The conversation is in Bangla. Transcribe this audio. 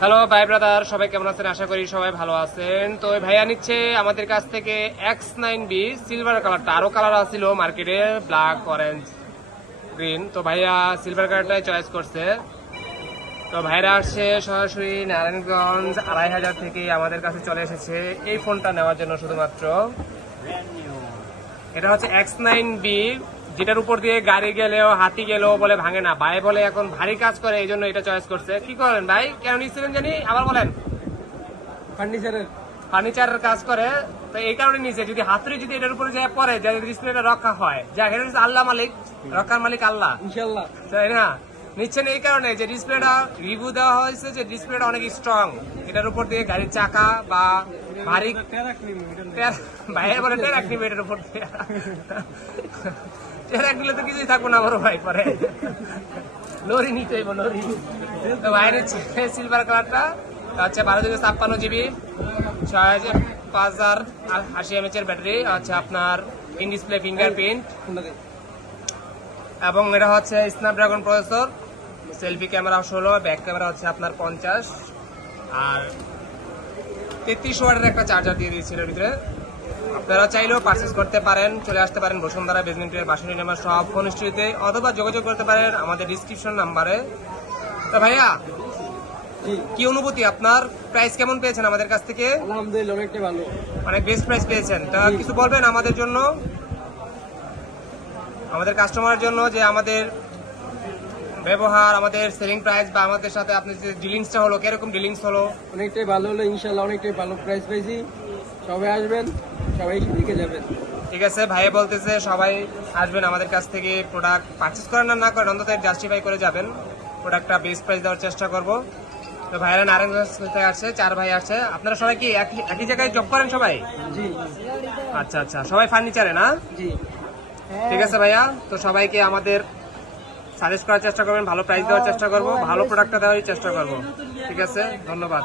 হ্যালো ভাই ব্রাদার, সবাই কেমন আছেন? আশা করি সবাই ভালো আছেন। তো ওই ভাইয়া নিচ্ছে আমাদের কাছ থেকে X9B সিলভার কালারটা। আরো কালার আছিল মার্কেটে, ব্ল্যাক, অরেঞ্জ, গ্রিন। তো ভাইয়া সিলভার কালারটাই চয়েস করছে। তো ভাইরা আসছে সরাসরি নারায়ণগঞ্জ 2500 থেকে আমাদের কাছে চলে এসেছে এই ফোনটা নেওয়ার জন্য শুধুমাত্র। এটা হচ্ছে X9B, যেটার উপর দিয়ে গাড়ি গেলেও হাতি গেলেও বলে ভাঙে না। ভাই বলে এখন ভারী কাজ করে, এই জন্য এটা চয়েস করছে। কি করেন ভাই, কেন নিচ্ছিলেন জানি আবার বলেন? ফার্নিচারের কাজ করে, তো এই কারণে নিচে যদি হাতুড়ি যদি এটার উপরে যায় পরে ডিসপ্লেটা রক্ষা হয়, যা এটা হচ্ছে আল্লাহ মালিক, রক্ষার মালিক আল্লাহ ইনশাআল্লাহ, তাই না? নিচ্ছেন এই কারণে যে ডিসপ্লেটা রিভিউ দেওয়া হয়েছে যে ডিসপ্লেটা অনেক স্ট্রং। এটার উপর দিয়ে গাড়ির চাকা বা ভারী ভাইয়ের বলে টেরাক নিবে এটার উপর দিয়ে। টেরাক নিলে তো কিছুই থাকবো না বড় ভাই, পরে লরি নিতে হইব, লরি। তো ভাই নিচ্ছে সিলভার কালারটা, আচ্ছা 12GB 56GB, 5080 mAh এর ব্যাটারি, আচ্ছা আপনার ইন ডিসপ্লে ফিঙ্গারপ্রিন্ট, এবং এটা হচ্ছে Snapdragon processor. Selfie camera 16, back camera হচ্ছে আপনার 50, আর 33 ওয়াটের একটা চার্জার দিয়ে দিয়েছিল এর ভিতরে। আপনারা চাইলেও পারচেস করতে পারেন, চলে আসতে পারেন বসুন্ধরা বেসমেন্টের বাসনী নাম্বার সব ফোন স্ট্রিতে, অথবা যোগাযোগ করতে পারেন আমাদের ডিসক্রিপশন নাম্বারে। তো ভাইয়া, কি অনুভূতি আপনার? প্রাইস কেমন পেয়েছেন আমাদের কাছ থেকে? আলহামদুলিল্লাহ অনেকটাই ভালো, অনেক বেস্ট প্রাইস পেয়েছেন। তা কিছু বলবেন আমাদের জন্য, আমাদের কাস্টমারের জন্য, যে আমাদের ব্যবহার, আমাদের সেলিং প্রাইস, বা আমাদের সাথে আপনি যে ডিলিংসটা হলো, কিরকম ডিলিংস হলো? অনেকটাই ভালো হলো ইনশাল্লাহ, অনেকটাই ভালো প্রাইস পাইছি। সবাই আসবেন, সবাই শিখে যাবেন। ঠিক আছে, ভাই বলতেছে সবাই আসবেন আমাদের কাছ থেকে, প্রোডাক্ট পারচেস করেন না না করেন, অন্তত জাস্টিফাই করে যাবেন। প্রোডাক্টটা বেস্ট প্রাইস দেওয়ার চেষ্টা করবো। তো ভাইরা নারায়ণগঞ্জ থেকে আসছে, 4 ভাই আসছে। আপনারা সবাই কি একই জায়গায় জব করেন সবাই? জি। আচ্ছা আচ্ছা, সবাই ফার্নিচারে না? জি। ঠিক আছে ভাইয়া, তো সবাইকে আমাদের সাজেস্ট করার চেষ্টা করবেন, ভালো প্রাইস দেওয়ার চেষ্টা করবো, ভালো প্রোডাক্টটা দেওয়ার চেষ্টা করবো। ঠিক আছে, ধন্যবাদ।